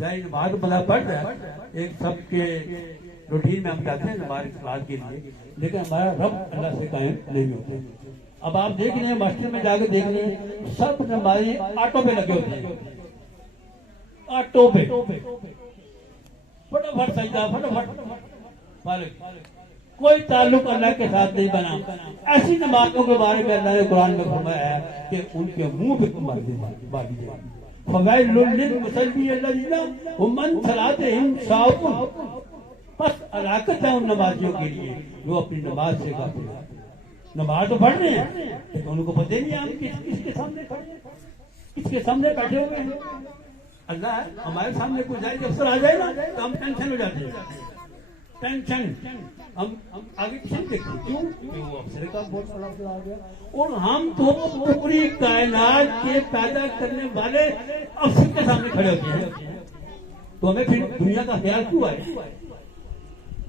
ظاہر نماز بلا پڑ جائے ایک سب کے روٹین میں ہم جاتے ہیں نماز کلاس کے لیے لیکن ہمارا رب اللہ سے قائم نہیں ہوتا. اب آپ دیکھ رہے ہیں مسجد میں جا کے دیکھ رہے ہیں سب نمازی آٹو پہ لگے ہوتے ہیں. آٹو پہ فٹافٹ سجدہ فٹافٹ کوئی تعلق اللہ کے ساتھ نہیں بنا. ایسی نمازوں کے بارے میں اللہ نے قرآن میں فرمایا ہے کہ ان کے منہ پہ مار دی جائے. فویل للمصلین الذین هم عن صلاتهم ساہون. بس ہلاکت ہے ان نمازیوں کے لیے جو اپنی نماز سے غافل ہیں. نماز تو پڑھ رہے ہیں لیکن ان کو پتہ نہیں ہم کس کے سامنے کھڑے ہیں کس کے سامنے بیٹھے ہوئے ہیں. اللہ ہمارے سامنے کوئی ظاہر افسر آ جائے نا تو ہم ٹینشن ہو جاتے ہیں. ٹینشن ہم آگے پیچھے دیکھتے کیوں کہ وہ افسر کا بہت بڑا افسر آ گیا اور ہم تو پوری کائنات کے پیدا کرنے والے افسر کے سامنے کھڑے ہوتے ہیں تو ہمیں پھر دنیا کا خیال کیوں آئے؟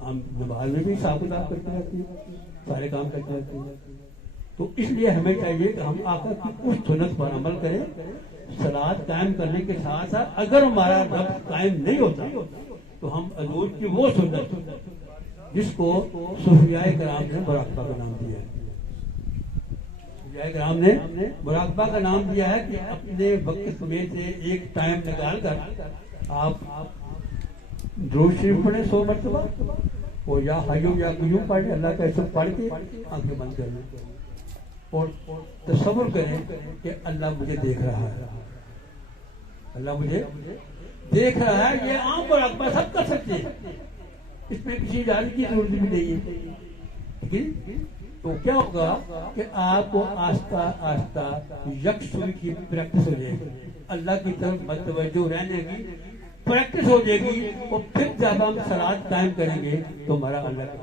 ہم نماز میں بھی حساب کتاب کرتے رہتے ہیں سارے کام کرتے رہتے ہیں تو اس لیے ہمیں چاہیے کہ ہم آقا کی اس سنت پر عمل کریں صلاۃ قائم کرنے کے ساتھ ساتھ اگر ہمارا رب قائم نہیں ہوتا تو ہم حضور کی وہ سنت جس کو صوفیاء کرام نے مراقبہ کا نام دیا ہے صوفیاء کرام نے مراقبہ کا نام دیا ہے کہ اپنے وقت میں سے ایک ٹائم نکال کر آپ درود شریف پڑھیں 100 مرتبہ اور یا حیو یا قیوم پڑھیں اللہ کا اسم پڑھ کے آنکھیں بند کر لیں اور تصور کریں کہ اللہ مجھے دیکھ رہا ہے اللہ مجھے دیکھ رہا ہے یہ عام مراقبہ سب کر سکتے ہیں اس میں کسی جانے کی ضرورت بھی نہیں ہے ٹھیک ہے تو کیا ہوگا کہ آپ کو آہستہ آہستہ یکسوئی کی پریکٹس ہو جائے گی اللہ کی طرف متوجہ رہنے کی پریکٹس ہو جائے گی اور پھر جب ہم صلاۃ قائم کریں گے تو ہمارا اللہ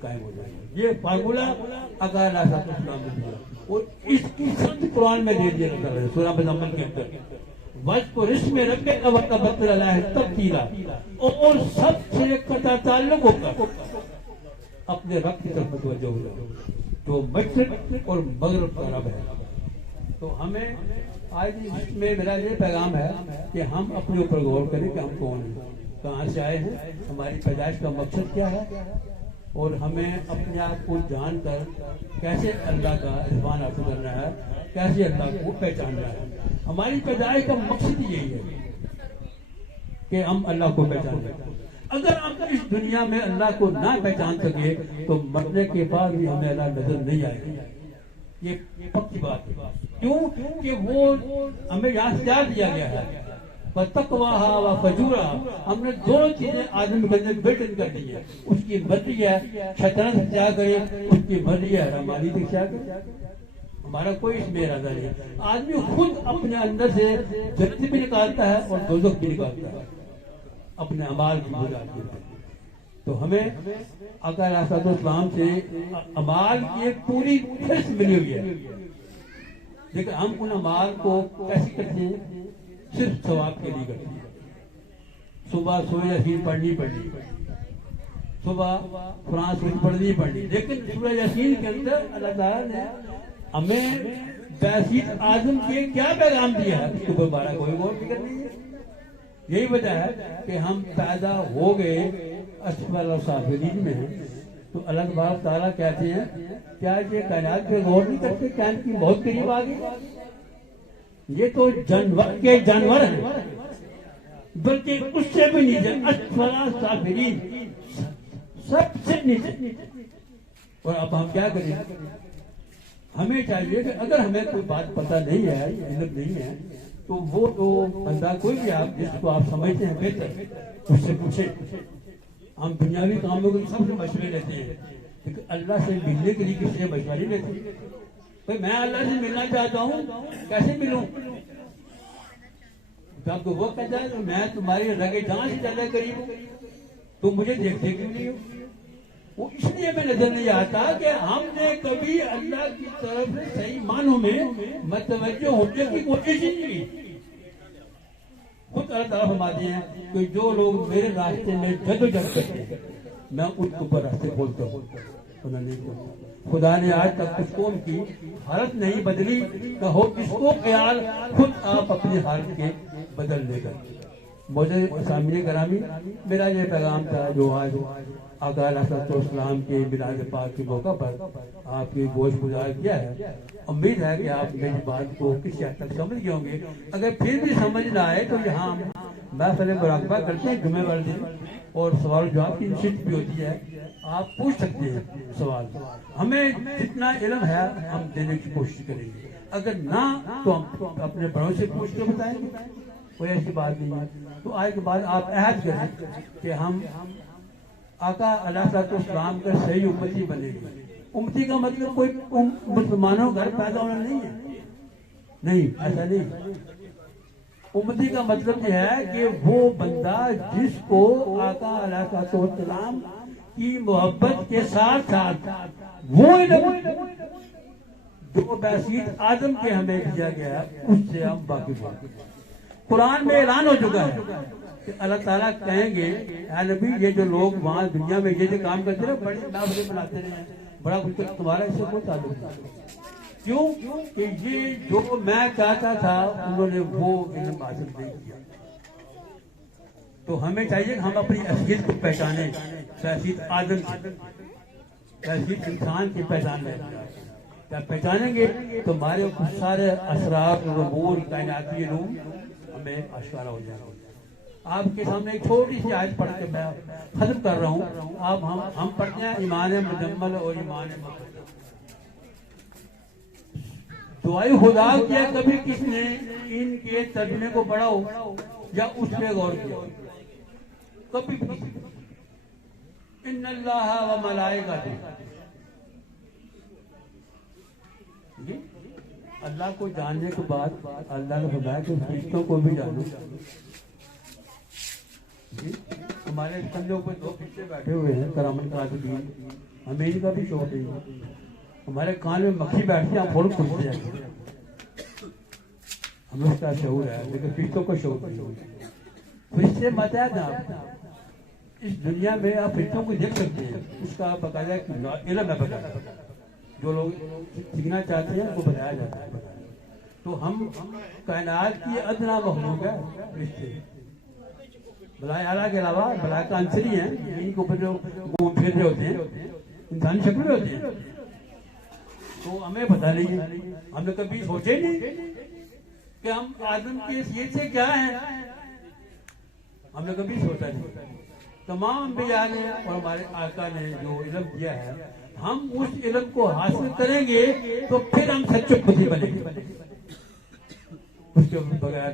قائم ہو جائے گا یہ فارمولہ آقا علیہ السلام نے دیا اور اس کی سند قرآن میں دے دیا سورہ مزمل کے اندر وَاذْكُرِ اسْمَ رَبِّكَ وَتَبَتَّلْ إِلَيْهِ تَبْتِيلًا اور سب سے قطع تعلق ہوگا اپنے رب کی طرف متوجہ ہو جائے جو مشرق اور مغرب کا رب ہے تو ہمیں آج اس میں میرا یہ پیغام ہے کہ ہم اپنے اوپر غور کریں کہ ہم کون ہیں کہاں سے آئے ہیں ہماری پیدائش کا مقصد کیا ہے اور ہمیں اپنے آپ کو جان کر کیسے اللہ کا رضوان حاصل کرنا ہے کیسے اللہ کو پہچاننا ہے ہماری پیدائش کا مقصد یہی ہے کہ ہم اللہ کو پہچانیں اگر ہم اس دنیا میں اللہ کو نہ پہچان سکے تو مرنے کے بعد بھی ہمیں اللہ نظر نہیں آئے گا یہ پکی بات ہے کیوں کہ وہ ہمیں یاد دیا گیا ہے فَتَقْوَاهَا وَفَجُورَهَا ہم نے دونوں چیزیں آدمی کے اندر بلٹ ان کر دی ہے اس کی مرضی ہے شیطان سے کیا کرے اس کی مرضی ہے رحمانی سے کیا کرے ہمارا کوئی اس میں ارادہ نہیں آدمی خود اپنے اندر سے جنت بھی نکالتا ہے اور دوزخ بھی نکالتا ہے اپنے اعمال کی بنیاد پر تو ہمیں آقا علیہ السلام سے اعمال کی ایک پوری فہرست ملی ہوئی ہے لیکن ہم ان اعمال کو کیسے کرتے ہیں صرف ثواب کے لیے کرتے ہیں صبح سورہ یاسین پڑھنی صبح قرآن شریف پڑھنی لیکن سورہ یاسین کے اندر اللہ تعالیٰ نے ہمیں بیسیط آدم کے کیا پیغام دیا ہے اس کے اوپر بارہ کوئی غور فکر نہیں ہے یہی وجہ ہے کہ ہم پیدا ہو گئے اسفل السافلین میں ہیں تو اللہ تبارک تعالیٰ کہتے ہیں کیا یہ کائنات پہ غور نہیں کرتے کائنات کی بہت قریب آ گئی یہ تو جانور کے جانور ہیں بلکہ اس سے بھی نیچے اسفل السافلین سب سے نیچے اور اب ہم کیا کریں ہمیں چاہیے کہ اگر ہمیں کوئی بات پتہ نہیں ہے علم نہیں ہے تو وہ تو بندہ کوئی بھی آپ جس کو آپ سمجھتے ہیں بہتر اس سے پوچھیں ہم دنیاوی کاموں کے سب سے مشورے لیتے ہیں لیکن اللہ سے ملنے کے لیے کسی سے مشورہ نہیں لیتے بھائی میں اللہ سے ملنا چاہتا ہوں کیسے ملوں جب وہ کہتا ہے کہ میں تمہاری رگے جان سے زیادہ قریب ہوں تم مجھے دیکھتے کیوں نہیں ہو وہ اس لیے میں نظر نہیں آتا کہ ہم نے کبھی اللہ کی طرف سے صحیح معنوں میں متوجہ ہونے کی کوشش نہیں کی خود اللہ تعالیٰ فرماتے ہیں کہ جو لوگ میرے راستے میں جدوجہد کرتے ہیں میں ان کے اوپر راستے کھولتا ہوں خدا نے آج تک کچھ قوم کی حالت نہیں بدلی کہ ہو اس کو خیال خود آپ اپنی حالت کے بدل لے کر مجھے سامنے کرامی میرا یہ پیغام تھا جو آج آقا علیہ السلام کے میلاد پاک کے موقع پر آپ کی گوشت گزار کیا ہے امید ہے کہ آپ میری بات کو کسی حد تک سمجھ گئے ہوں گے اگر پھر بھی سمجھ نہ آئے تو یہاں محفل مراقبہ کرتے ہیں جمعے والے دن اور سوال جواب کی نشست بھی ہوتی ہے آپ پوچھ سکتے ہیں سوال ہمیں جتنا علم ہے ہم دینے کی کوشش کریں گے اگر نہ تو ہم اپنے بڑوں سے پوچھ کے بتائیں گے کوئی ایسی بات نہیں ہے تو آج کے بعد آپ عہد کریں کہ ہم آقا علیہ السلام کا صحیح امتی بنے گی امتی کا مطلب کوئی مسلمانوں گھر پیدا ہونا نہیں ہے نہیں ایسا نہیں امتی کا مطلب یہ ہے کہ وہ بندہ جس کو آقا علیہ السلام کی محبت کے ساتھ ساتھ وہ علم جو بحثیت آدم کے ہمیں دیا گیا اس سے ہم واقف ہیں۔ قرآن میں اعلان ہو چکا ہے کہ اللہ تعالیٰ کہیں گے اے نبی یہ جو لوگ وہاں دنیا میں یہ جو کام کرتے رہے بڑی محفلیں بناتے رہے بڑا کچھ تمہارا اس سے کوئی تعلق نہیں، کیوں کہ یہ جو میں چاہتا تھا انہوں نے وہ علم حاصل نہیں کیا۔ تو ہمیں چاہیے کہ ہم اپنی اصلیت کو پہچانیں، بحثیت آدم کی، بحثیت انسان کی پہچان لیں۔ جب پہچانیں گے تو ہمارے سارے اسرار امور کائناتی علوم ہمیں آشکارا ہو جائے گا۔ آپ کے سامنے ایک چھوٹی سی آیت پڑھ کے میں ختم کر رہا ہوں۔ آپ ہم پڑھتے ہیں ایمان مجمل اور ایمان مقدس۔ دعائے خدا کیا کبھی کس نے ان کے ترجمے کو پڑھا ہو یا اس پہ غور کیا؟ کبھی ان اللہ و ملائکتہ، اللہ کو جاننے کے بعد اللہ نے فرمایا کہ فرشتوں کو بھی جانو۔ ہمارے کندھوں پہ 2 فرشتے بیٹھے ہوئے ہیں کرامن کاتبین، ہمیں ان کا بھی شوق نہیں ہے۔ ہمارے کان میں مکھی بیٹھتی ہے ہم فوراً کھلتے ہیں، ہمیں اس کا شعور ہے، لیکن فرشتوں کو شعور نہیں ہے۔ فرشتے متحد ہیں، آپ اس دنیا میں آپ فرشتوں کو دیکھ سکتے ہیں، اس کا باقاعدہ علم ہے، باقاعدہ جو لوگ سیکھنا چاہتے ہیں ان کو بتایا جاتا ہے۔ تو ہم کائنات کی ادنا مخلوق ہے فرشتے، بلائے اعلیٰ کے علاوہ بلائے کا عنصری ہیں، ان کے اوپر جو گھوم پھر رہے ہوتے ہیں انسانی شکل میں ہوتے ہیں۔ تو ہمیں پتہ نہیں ہے، ہم نے کبھی سوچے نہیں کہ ہم آدم کی حیثیت سے کیا ہیں، ہم نے کبھی سوچا نہیں۔ تمام انبیاء نے اور ہمارے آقا نے جو علم دیا ہے، ہم اس علم کو حاصل کریں گے تو پھر ہم سچے خودی بنیں گے، اس کے بغیر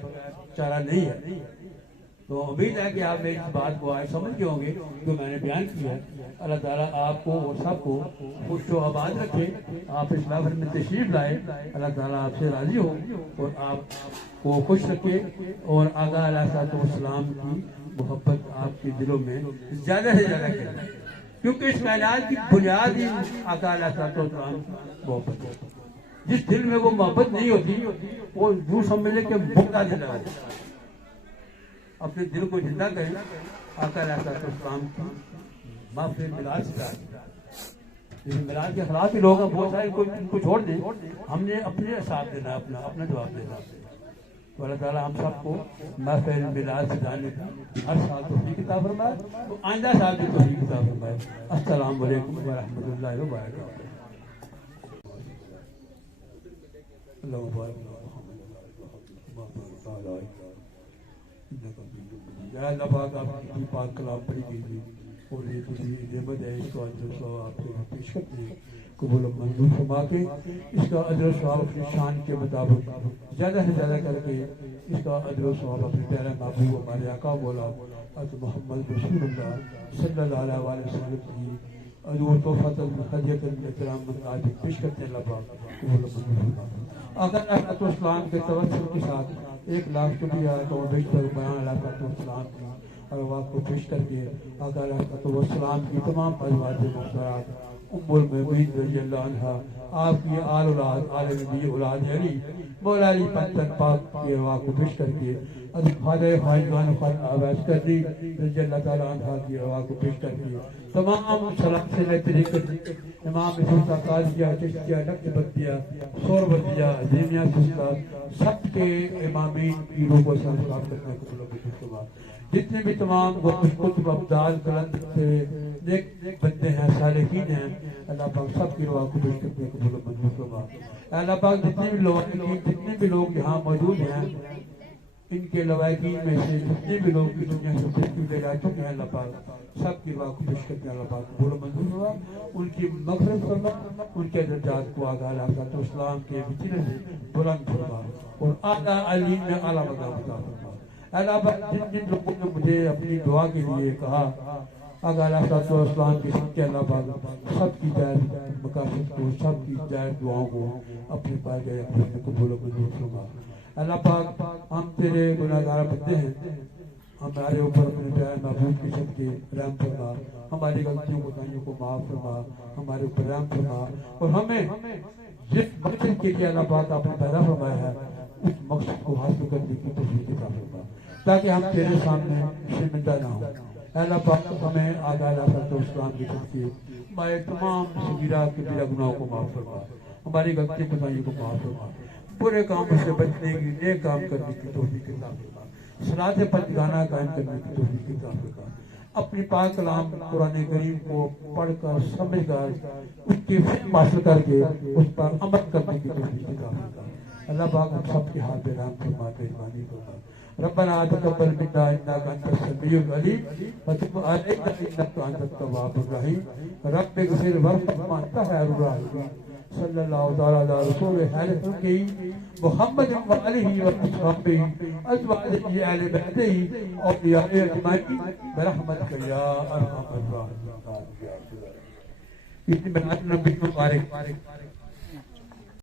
چارہ نہیں ہے۔ تو امید ہے کہ آپ نے اس بات کو آج سمجھ گئے ہوں گے جو میں نے بیان کیا ہے۔ اللہ تعالیٰ آپ کو اور سب کو خوش و آباد رکھے، آپ اس محفل میں تشریف لائے، اللہ تعالیٰ آپ سے راضی ہو اور آپ کو خوش رکھے، اور آقا علیہ الصلوۃ والسلام کی محبت آپ کے دلوں میں زیادہ سے زیادہ کرے، کیونکہ اس کائنات کی بنیاد ہی آقا علیہ الصلوۃ والسلام کی محبت ہے۔ جس دل میں وہ محبت نہیں ہوتی وہ یوں سمجھ لے کہ مردہ دل ہے۔ اپنے دل کو زندہ کریں، آقا علیہ الصلوۃ والسلام کی محفل میلاد سے میلاد کے خلاف بھی لوگ ہیں بہت سارے، ان کو چھوڑ دیں، ہم نے اپنے ساتھ دینا، اپنا جواب دینا۔ تو اللہ تعالیٰ ہم سب کو محفل میلاد سے جانے کی ہر سال توفیق عطا فرمائے، تو آئندہ سال بھی توفیق عطا فرمائے۔ السلام علیکم ورحمۃ اللہ وبرکاتہ۔ اللہ بارک یا اللہ پاک آپ کی پاک کلام پڑھی کیجیے، اور یہ تجھے نعمت ہے، اس کا اجر و ثواب آپ سے پیش کرتے ہیں، قبول و منظور فرما کے اس کا اجر و ثواب اپنی شان کے مطابق زیادہ سے زیادہ کر کے اس کا اجر و ثواب اپنے پیارے محبوب ہمارے آقا مولا حضرت محمد رسول اللہ صلی اللہ علیہ وسلم کی ادور تحفۃ الحدیۃ الاحترام مطابق پیش کرتے ہیں۔ اللہ پاک قبول و منظور فرما۔ آقا علیہ السلام کے توسل کے ساتھ 1 لاکھ شکریہ تو بیشتر بیان علیہ السلام کی ارواح کو پیش کر کے آقا علیہ السلام کی تمام ازواج محترمات ام المؤمنین رضی اللہ عنہا، آپ کی آل اولاد، آل نبی اولاد علی مولا علی پنتن پاک کی ارواح کو پیش کر کے حضرت خواجہ خواجگان خواجہ عباس قدری رضی اللہ تعالیٰ عنہ کی ارواح کو پیش کر کے تمام سلام سے طریقت امام سلطہ قادریہ چشتیہ نقشبندیہ سوربندیہ عظیمیہ سلطہ سب کے امامین پیروں کو سلام کرنے کو بلو جتنے بھی تمام قطب ابدال کلند سے نیک بندے ہیں، صالحین ہیں، اللہ پاک سب کی روا کو پیش کرنے کو بلو منظور فرما۔ اللہ پاک جتنے بھی لوگ یہاں موجود ہیں، ان کے لوائقین میں سے جتنے بھی لوگ کی دنیا سے تشریف لے جا چکے ہیں، اللہ پاک سب کی روا کو پیش کرتے ہیں، اللہ پاک بولو منظور فرما، ان کی مغفرت فرما، ان کے درجات کو آقا علیہ الصلوۃ والسلام کے وسیلے سے بلند فرما، اور آقا علی میں اعلیٰ مقام عطا فرما۔ اللہ پاک جن لوگوں نے مجھے اپنی دعا کے لیے کہا، آقا علیہ الصلوۃ والسلام کے صدقے اللہ پاک سب کی جائز مقاصد کو، سب کی جائز دعاؤں کو اپنے پائے گئے قبول و منظور فرما۔ اللہ پاک ہم تیرے گناہگار بندے ہیں، ہمارے اوپر اپنے پیارے محبوب کے صدقے رحم فرما، ہماری غلطیوں کوتاہیوں کو معاف فرما، ہمارے اوپر رحم فرما، اور ہمیں جس مقصد کے لیے اللہ پاک آپ نے پیدا فرمایا ہے اس مقصد کو حاصل کرنے کی توفیق عطا فرما، تاکہ ہم تیرے سامنے شرمندہ نہ ہوں۔ اے اللہ پاک ہمیں آگاہ رفعت اسلام کے صدقے ہمارے تمام صغیرہ کبیرہ گناہوں کو معاف فرما، ہماری غلطی کوتاہیوں کو معاف فرما، برے کاموں سے بچنے کی، نیک کام کرنے کی توفیق عطا فرما، صراط پنجگانہ قائم کرنے کی توفیق عطا فرما، اپنی پاک کلام قرآن کریم کو پڑھ کر سمجھ کر اس کی فہم حاصل کر کے اس پر عمل کرنے کی توفیق عطا فرما۔ اللہ پاک ہم سب کے ہاتھ رحم فرما، مہربانی فرما۔ ربنا تقبل منا انك انت السميع العليم وتب علينا انك انت التواب الرحيم رب اغفر وارحم وانت خير الراحمين صلی اللہ تعالی علی رسول خیر خلقہ محمد وآلہ وصحبہ ازواجہ اہل بیتہ اولیاء اجمعین برحمتک یا ارحم الراحمین۔ اتنی بنات نبی مبارک